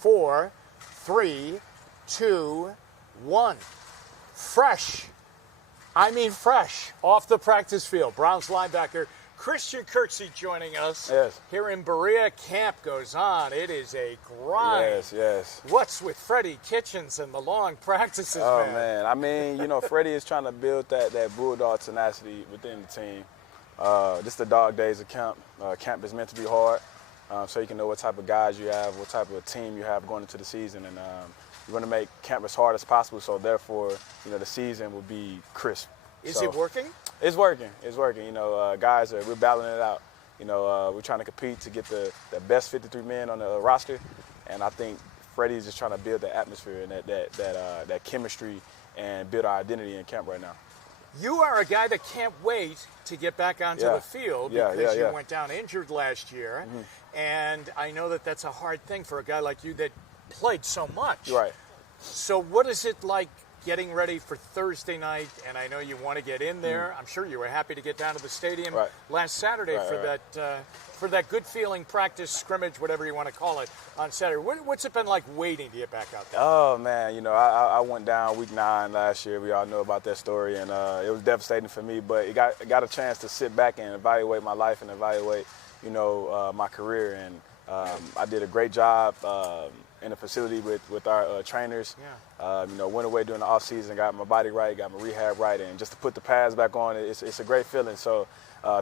4, 3, 2, 1. Fresh. I mean fresh. Off the practice field. Browns linebacker Christian Kirksey joining us. Yes. Here in Berea. Camp goes on. It is a grind. Yes, yes. What's with Freddie Kitchens and the long practices, Oh, man? man. I mean, Freddie is trying to build that bulldog tenacity within the team. This is the dog days of camp. Camp is meant to be hard, so you can know what type of guys you have, what type of team you have going into the season, and we're going to make camp as hard as possible, so therefore, the season will be crisp. Is it working? It's working. It's working. Guys, we're battling it out. We're trying to compete to get the best 53 men on the roster, and I think Freddie's just trying to build the atmosphere and that chemistry and build our identity in camp right now. You are a guy that can't wait to get back onto the field because you went down injured last year, and I know that that's a hard thing for a guy like you that played so much. Right. So what is it like getting ready for Thursday night? And I know you want to get in there. I'm sure you were happy to get down to the stadium last Saturday for that good feeling practice, scrimmage, whatever you want to call it, on Saturday. What's it been like waiting to get back out there? Oh, man, I went down week 9 last year. We all know about that story, and it was devastating for me. But it got a chance to sit back and evaluate my life and evaluate, my career. And I did a great job in the facility with our trainers. Went away during the off season, got my body right, got my rehab right, and just to put the pads back on, it's a great feeling. So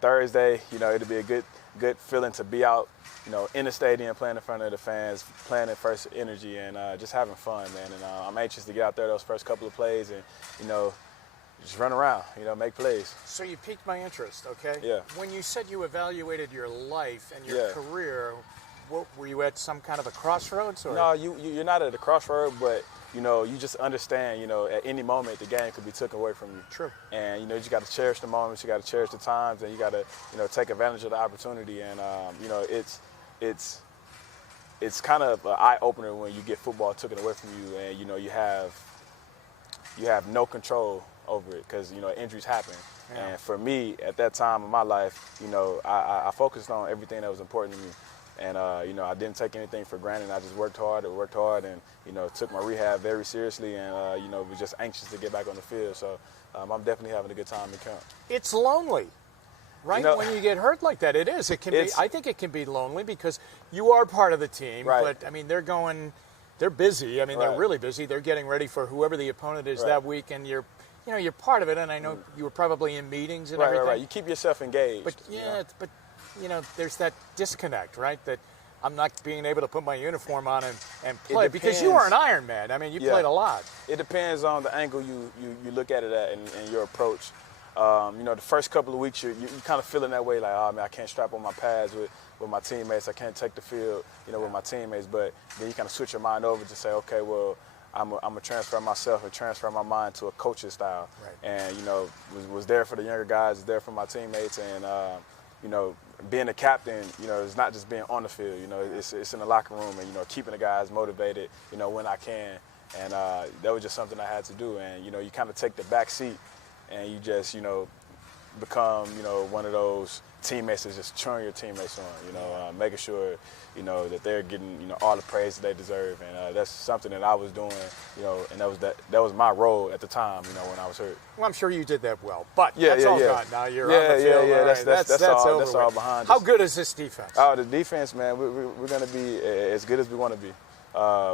Thursday, it'll be a good feeling to be out, in the stadium, playing in front of the fans, playing at first energy, and just having fun, man. And I'm anxious to get out there those first couple of plays and, just run around, make plays. So you piqued my interest, okay? Yeah. When you said you evaluated your life and your career, were you at some kind of a crossroads? Or? No, you're not at a crossroad, but you just understand, at any moment the game could be taken away from you. True. And you just got to cherish the moments, you got to cherish the times, and you got to take advantage of the opportunity. And it's kind of an eye opener when you get football taken away from you, and you have no control over it because injuries happen. Yeah. And for me, at that time of my life, I focused on everything that was important to me. And, I didn't take anything for granted. I just worked hard and, took my rehab very seriously and, was just anxious to get back on the field. So I'm definitely having a good time in camp. It's lonely, right? When you get hurt like that, it is. It can be. I think it can be lonely because you are part of the team. Right. But, I mean, they're busy. I mean, they're really busy. They're getting ready for whoever the opponent is that week, and you're part of it. And I know you were probably in meetings and everything. Right. You keep yourself engaged. But, there's that disconnect, right? That I'm not being able to put my uniform on and play because you are an Iron Man. I mean, you played a lot. It depends on the angle you look at it at and your approach. The first couple of weeks, you kind of feeling that way, like, oh, man, I can't strap on my pads with my teammates. I can't take the field, with my teammates. But then you kind of switch your mind over to say, okay, well, I'm going to transfer myself and transfer my mind to a coaching style. Right. And, was there for the younger guys, was there for my teammates. And, being a captain, it's not just being on the field. It's in the locker room and, keeping the guys motivated, when I can. And that was just something I had to do. And, you kind of take the back seat and you just, become, one of those teammates that's just cheering your teammates on, making sure, that they're getting, all the praise that they deserve. And that's something that I was doing, and that was my role at the time, when I was hurt. Well, I'm sure you did that well, but that's all gone now. You're on the field. That's all behind us. How good is this defense? Oh, the defense, man, we're going to be as good as we want to be.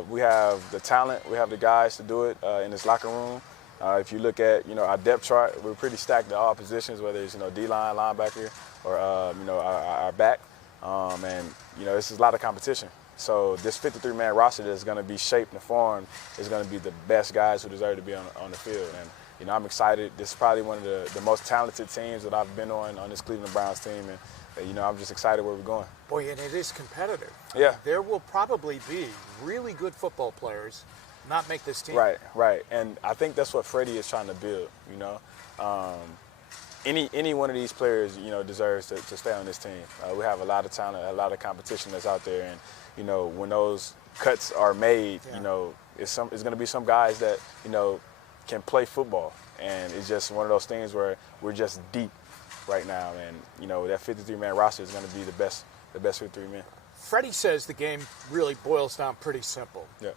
We have the talent, we have the guys to do it in this locker room. If you look at, our depth chart, we're pretty stacked at all positions, whether it's, D-line, linebacker, or, our back. And, this is a lot of competition. So this 53-man roster that's going to be shaped and formed is going to be the best guys who deserve to be on the field. And, I'm excited. This is probably one of the most talented teams that I've been on this Cleveland Browns team. And, I'm just excited where we're going. Boy, and it is competitive. Yeah. There will probably be really good football players not make this team. Right. And I think that's what Freddie is trying to build, Any one of these players, deserves to stay on this team. We have a lot of talent, a lot of competition that's out there. And, when those cuts are made, it's going to be some guys that, can play football. And it's just one of those things where we're just deep right now. And, that 53-man roster is going to be the best 53 men. Freddie says the game really boils down pretty simple. Yeah.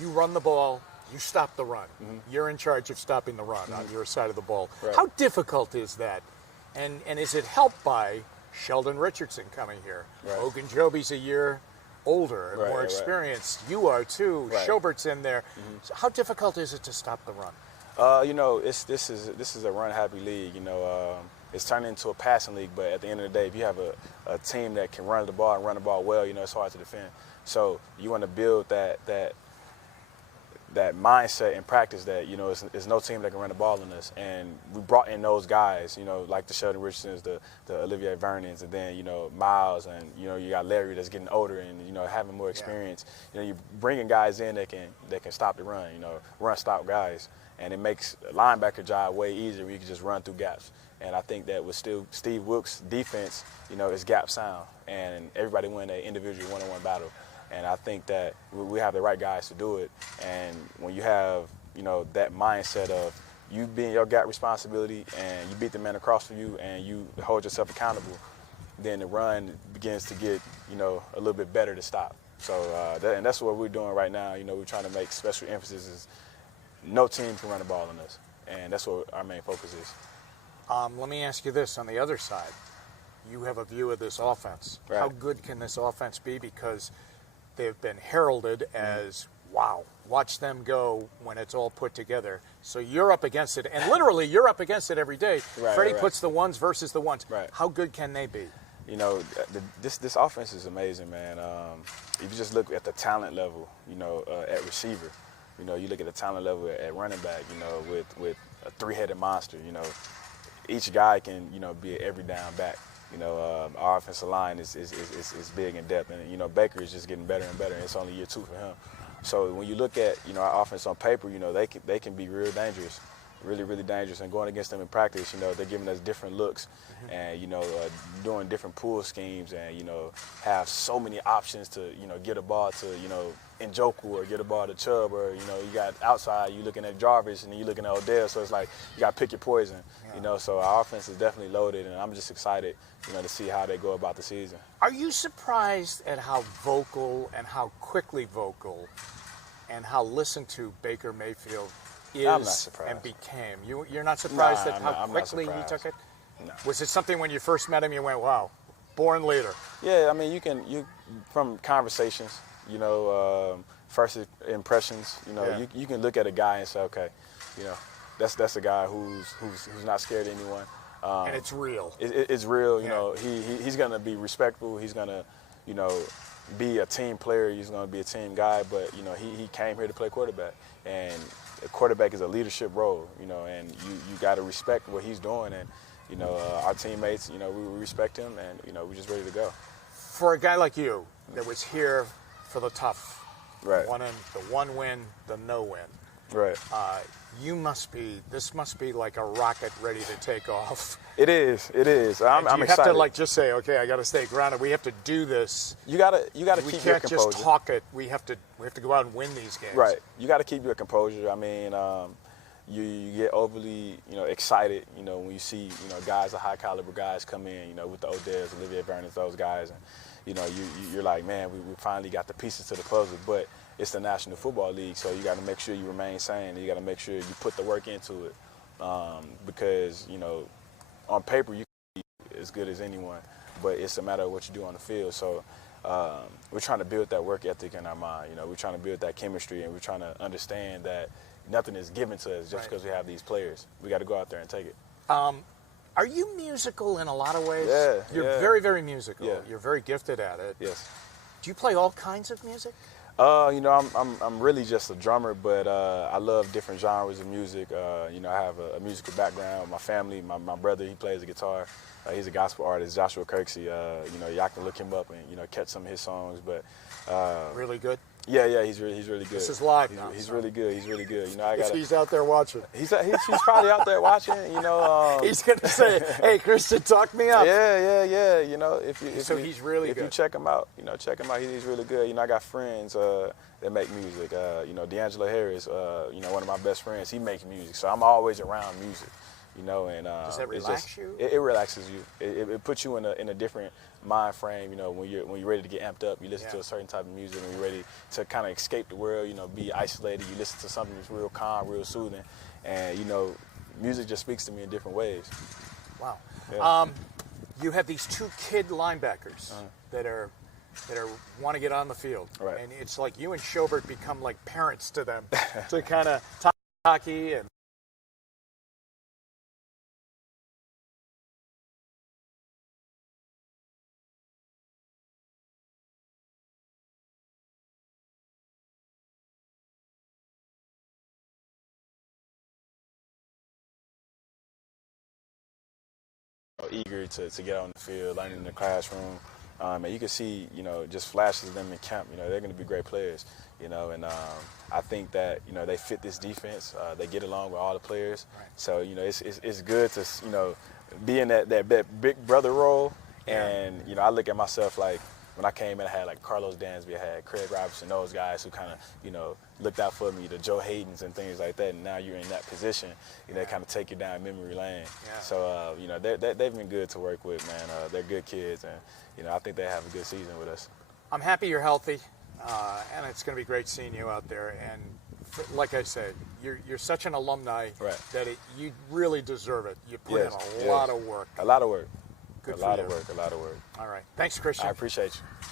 You run the ball, you stop the run. You're in charge of stopping the run on your side of the ball. Right. How difficult is that? And is it helped by Sheldon Richardson coming here? Right. Ogunjobi's a year older and more experienced. You are too. Right. Schobert's in there. So how difficult is it to stop the run? This is a run-happy league. It's turned into a passing league, but at the end of the day, if you have a team that can run the ball and run the ball well, it's hard to defend. So you want to build that mindset and practice that, it's no team that can run the ball on us. And we brought in those guys, like the Sheldon Richardsons, the Olivier Vernons, and then, Miles, and, you got Larry that's getting older and, having more experience. You're bringing guys in that can stop the run, run-stop guys. And it makes a linebacker job way easier when you can just run through gaps. And I think that with Steve Wilkes' defense, it's gap sound. And everybody win an individual one-on-one battle. And I think that we have the right guys to do it. And when you have, that mindset of you being your gap responsibility and you beat the man across from you and you hold yourself accountable, then the run begins to get, a little bit better to stop. So and that's what we're doing right now. We're trying to make special emphasis is no team can run the ball on us. And that's what our main focus is. Let me ask you this on the other side. You have a view of this offense. Right. How good can this offense be? Because they've been heralded as, wow, watch them go when it's all put together. So you're up against it, and literally you're up against it every day. Freddie puts the ones versus the ones. Right. How good can they be? This offense is amazing, man. If you just look at the talent level, at receiver, you look at the talent level at running back, with a three-headed monster, each guy can, be an every down back. Our offensive line is big in depth, and Baker is just getting better and better. And it's only year 2 for him. So when you look at our offense on paper, they can be real dangerous, really dangerous. And going against them in practice, they're giving us different looks, and doing different pull schemes, and have so many options to get a ball to Njoku or get a ball to Chubb, or you got outside, you looking at Jarvis and then you looking at Odell. So it's like you got to pick your poison. So our offense is definitely loaded, and I'm just excited, to see how they go about the season. Are you surprised at how vocal and how quickly vocal and how listened to Baker Mayfield is I'm not surprised. and became? You're not surprised at how I'm quickly not he took it? No. Was it something when you first met him you went, wow, born leader? Yeah, I mean, you from conversations, first impressions, you can look at a guy and say, okay, that's a guy who's not scared of anyone. And it's real. It's real. He's going to be respectful. He's going to, be a team player. He's going to be a team guy. But he came here to play quarterback, and a quarterback is a leadership role. And you got to respect what he's doing. And our teammates, we respect him, and we're just ready to go. For a guy like you that was here for the tough, right, the one win, the no win, right. This must be like a rocket ready to take off. It is. I'm excited. You have to just say, okay, I got to stay grounded. We have to do this. You gotta keep your composure. We can't just talk it. We have to go out and win these games. Right. You got to keep your composure. I mean, you get overly, excited, when you see, guys, the high caliber guys come in, with the Odells, Olivier Vernons, those guys, and you're like, man, we finally got the pieces to the puzzle. But it's the National Football League, so you got to make sure you remain sane. You got to make sure you put the work into it, because on paper you can be as good as anyone, but it's a matter of what you do on the field. So we're trying to build that work ethic in our mind. We're trying to build that chemistry, and we're trying to understand that nothing is given to us just because we have these players. We got to go out there and take it. Are you musical in a lot of ways? Yeah. You're very, very musical. Yeah. You're very gifted at it. Yes. Do you play all kinds of music? I'm really just a drummer, but I love different genres of music. I have a musical background. My family, my brother, he plays the guitar. He's a gospel artist, Joshua Kirksey. Y'all can look him up and catch some of his songs. But really good. Yeah, he's really good. This is live now. He's really good. He's really good. If he's out there watching. He's probably out there watching. He's gonna say, "Hey, Christian, talk me up." Yeah. He's really good. If you check him out, check him out. He's really good. I got friends that make music. D'Angelo Harris, one of my best friends. He makes music, so I'm always around music. And does that relax you? It relaxes you. It puts you in a different mind frame. You know, when you're ready to get amped up, you listen to a certain type of music. When you're ready to kind of escape the world, you know, be isolated, you listen to something that's real calm, real soothing. And, you know, music just speaks to me in different ways. Wow. Yeah. You have these two kid linebackers that want to get on the field. Right. And it's like you and Schobert become like parents to them to kind of talk hockey and eager to get on the field, learning in the classroom. And you can see, you know, just flashes of them in camp. You know, they're going to be great players, you know, and I think that, you know, they fit this defense. They get along with all the players. Right. So, you know, it's good to, you know, be in that big brother role. And, you know, I look at myself like when I came in, I had like Carlos Dansby, I had Craig Robertson, those guys who kind of, you know, looked out for me, the Joe Haydens and things like that. And now you're in that position, you know, they kind of take you down memory lane. Yeah. So, you know, they've been good to work with, man. They're good kids, and, you know, I think they have a good season with us. I'm happy you're healthy, and it's going to be great seeing you out there. And like I said, you're such an alumni that you really deserve it. You put in a lot of work. A lot of work. Good a for lot you. of work. A lot of work. All right. Thanks, Christian. I appreciate you.